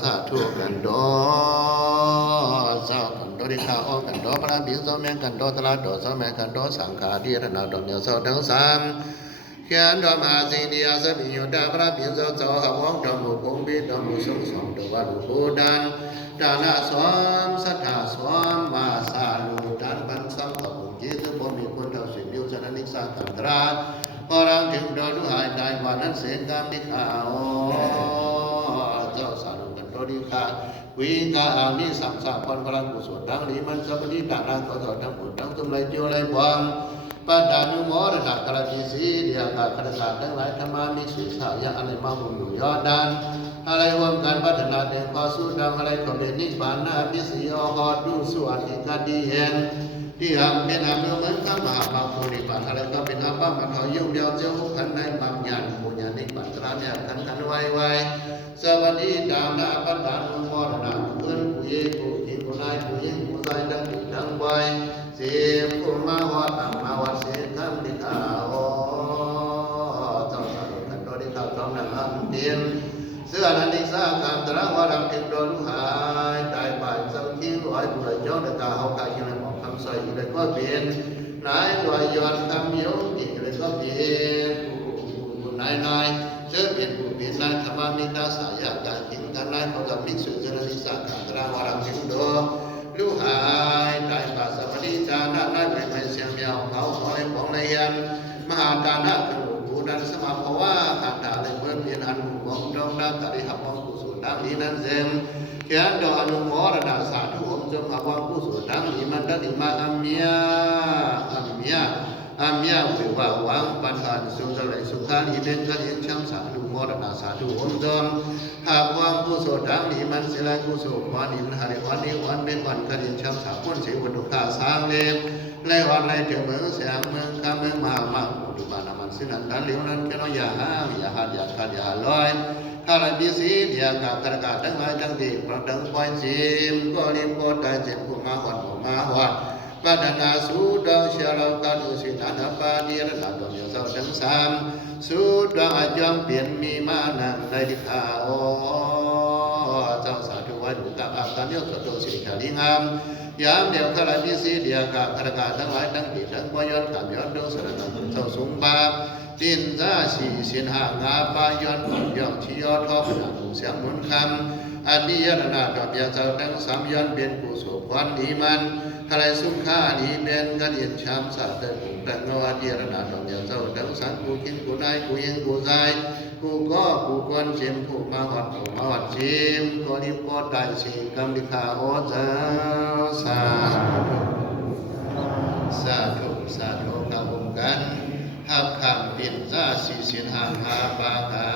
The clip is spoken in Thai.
สาธุกันโดสากันโดดิข้าออกกันโดพระบิณฑแมกันโดตลาดโดสแมกันโดสังฆาดีรนาดมเยาเสาทั้งสามเขียนดอมหาสิ่งเดียสมิโยดาพระบิณฑเจ้าหาวงดอมบุคงบิดอมบุสงสมตัววัดุภูดันดานาสวมสัทธาสวมมาสาลูดันปันสัมภุจิตบ่มีคนเท่าสิ่งเดียวฉะนั้นนิสาตันตราพอรังถึงโดยดูหายได้วันนั้นเสียงกรรมนิข่าวเจ้าสาธุกันโดดิข้าวิกาอามิสัมสาพรพลังกุศลทั้งนี้มันสัพพิตานังขอถอดทั้งบุญทั้งตุมไรเจียวไรบวงปัดดานุโมรณะกระพิสีเดียกาคณะทั้งหลายธรรมามิสุสายะอะไรมาบุญอยู่ยอดดันอะไรรวมกันพัฒนาเด่นข้อสู้ดังอะไรของเด่นนิพพานาพิสิโยหอดูสวัสดิกาดีเห็นที่หามเป็นหามเหมือนข้ามหามาภูริปันอะไรก็เป็นหามบ้ามันเขายุ่งเดียวเจ้าขันในบางอย่างปุญญานิปัตตราเนี่ยขันไวสวัสดีดานาปัดดานุโมรณะเพื่อนผู้ยิ่งผู้หญิงผู้นายผู้หญิงผู้ชายดังดีดังไวเสียงผู้มาวัดต่างมาวัดเสียงคำดิข่าวเจ้าสาวกันโดยข่าวจอมนางอันเดียนเสื้อนันดิสาคำตรังว่าดำถึงโดนหายตายไปสังคิงร้อยบุรุษเจ้าเด็กกาเขาขายยังไงบอกคำใส่อยู่เลยก็เปลี่ยนนายรอยย้อนคำยงอีกเลยก็เปลี่ยนผู้นายเจอเปลี่ยนผู้เปลี่ยนนายธรรมามิตาสายาการกินกันนายเขาจะมิกษุเจริญนิสาคำตรังว่าดำถึงโดนลูกหายตายปัสสาวะจานะได้ไม่เสียงยาวเขาขอให้ของในยันมหาดานะคือผู้ดันสมาภาวะขันธาเลยเพื่อนเพียนอันมองดองดังตริหับมองกุศลดังนี้นั้นเซมเขียนดอกอนุโมรณาสาธุอมจงหับมองกุศลดังนี้มันดังนี้มาอัมเมียวิวาวังปัญหาสุขเลยสุขาลีเป็นกันยังช่างสาธุโมรณาสาธุอมจงหับมองกุศลดังนี้มันสิลายกุศลวันอินหาริวันนี้วันเป็นวันกันยังช่างสาพุนเสวดุขาสร้างเลวและวันในถึงเมืองเสียงเมืองข้าเมืองมหามาอุบานามันสินันดันเหลียวนั้นแค่น้อยอย่าห้ามอย่าหัดอย่าขาดอย่าลอยถ้าไรพิสีเดียกับกระกาดังไงดังดีพระดังปอยจิมก็ริมโพดได้เจ็บผู้มาวัดผู้มาวัดปัดนาสุดังเชียร์กันอุสินานาปาดีระดับดวงเสาดังสามสุดังอาจอมเปลี่ยนมีมานังในดิขาโอเจ้าสาธุไว้ดูกับอาการยกสดโดสิริขาลิงามยามเดียวขลายพิสีเดียกับกระกาทั้งหลายทั้งปีทั้งวายอนขามย้อนดูสระนันเจ้าสงบาดินซาสีเสียนหางาปายอนผ่อนย่องชียอทอขนาดเสียงมุนคำอันนี้ยานาดอกยาเจ้าทั้งสามย้อนเป็นกุศลควันดีมันทลายสุขาดีเป็นกันเย็นชามสาเตบุแต่งวาดียานาดอกยาเจ้าทั้งสันกูกินกูนายกูยิงกูใจกูก็กูควรเจียมผู้มาวัดผู้มาวัดเจียมก็ริบก็ได้สิกำลิขาโอเจ้าสาธุสาธุกับองค์กันหับคำปิ่นซาสีเสียนหางหาปากา